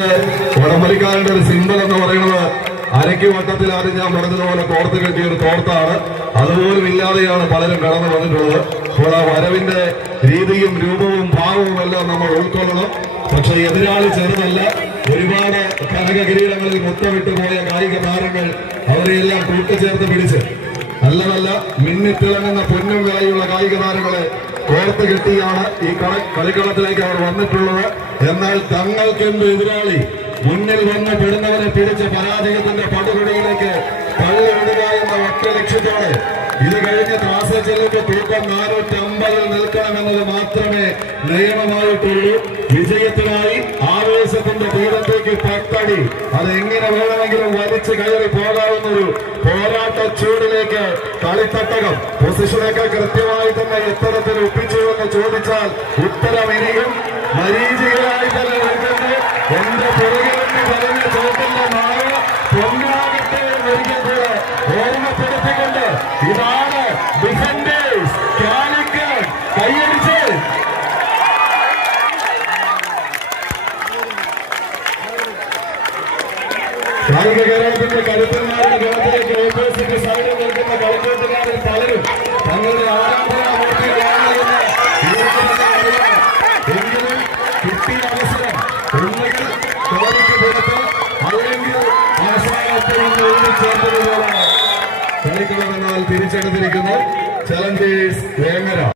സംബന്ധിച്ച് വടംവലിക്കാരുടെ ഒരു സിമ്പൽ എന്ന് പറയുന്നത് അരയ്ക്ക് വട്ടത്തിൽ ആദ്യം ഞാൻ പറഞ്ഞതുപോലെ തോർത്ത് കെട്ടിയ ഒരു തോർത്താണ്. അതുപോലും ഇല്ലാതെയാണ് പലരും കടന്നു വന്നിട്ടുള്ളത്. അപ്പോൾ ആ വരവിന്റെ രീതിയും രൂപവും ഭാവവും എല്ലാം നമ്മൾ ഉൾക്കൊള്ളണം. പക്ഷെ എതിരാളി ചെറുതല്ല. ഒരുപാട് കനക കിരീടങ്ങളിൽ മുത്തമിട്ട് പോയ കായിക താരങ്ങൾ അവരെയെല്ലാം കൂട്ടുചേർത്ത് പിടിച്ച് നല്ല നല്ല മിന്നിത്തിളങ്ങുന്ന പൊന്നും വിലയുള്ള കായിക താരങ്ങളെ കോർത്ത് കെട്ടിയാണ് ഈ കളിക്കളത്തിലേക്ക് അവർ വന്നിട്ടുള്ളത്. എന്നാൽ തങ്ങൾക്കെന്ത് എതിരാളി മുന്നിൽ വന്ന് പെടുന്നവരെ പിടിച്ച് പരാജയത്തിന്റെ പടുകുടിയിലേക്ക് തള്ളിവിടുക എന്ന ഒറ്റ ലക്ഷ്യത്തോടെ ഇത് കഴിഞ്ഞ് ക്ലാസ് ചെല്ലുമ്പോൾ തൂക്കം 450 നിൽക്കണമെന്നത് മാത്രമേ നിയമമായിട്ടുള്ളൂ. വിജയത്തിനായി ആവേശത്തിന്റെ തീരത്തേക്ക് പത്തടി അതെങ്ങനെ വേണമെങ്കിലും വലിച്ചു കയറി പോകാവുന്നൊരു പോരാട്ട ചൂടിലേക്ക് കളിത്തട്ടകം പൊസിഷനൊക്കെ കൃത്യമായി തന്നെ എത്തരത്തിൽ ഒപ്പിച്ചു എന്ന് ചോദിച്ചാൽ ഉത്തരം ഇനിയും മരീചികയായി തന്നെ നിൽക്കുന്നത്. എന്റെ പുറകിൽ നിന്ന് പറഞ്ഞ ചോദ്യത്തിന്റെ നായ പൊന്നാകട്ടെ ഒരിക്കൽ കൂടെ ഓർമ്മപ്പെടുത്തിക്കൊണ്ട് ഇതാണ് ഡിഫൻഡേഴ്സ് കാലിക്കറ്റ്. കൈയടിച്ച് കായിക കേരളത്തിന്റെ കരുത്തന്മാരുടെ ഗണത്തിലേക്ക് ഓപ്പോസിറ്റ് സൈഡിൽ നിൽക്കുന്ന കളിക്കൂട്ടുകാരിൽ പലരും തങ്ങളുടെ ആരാധനാമൂർത്തി കാണുമെന്ന് എങ്കിലും കിട്ടിയ അവസരം ഒന്നുകിൽ കോടിക്ക് പുറത്ത് അല്ലെങ്കിൽ ആശാനത്തിൽ നിന്ന് ഒഴിച്ചേർത്തതുപോലെ കളിക്കണമെന്നാൽ തിരിച്ചെടുത്തിരിക്കുന്നു ചലഞ്ചേഴ്സ് വേങ്ങര.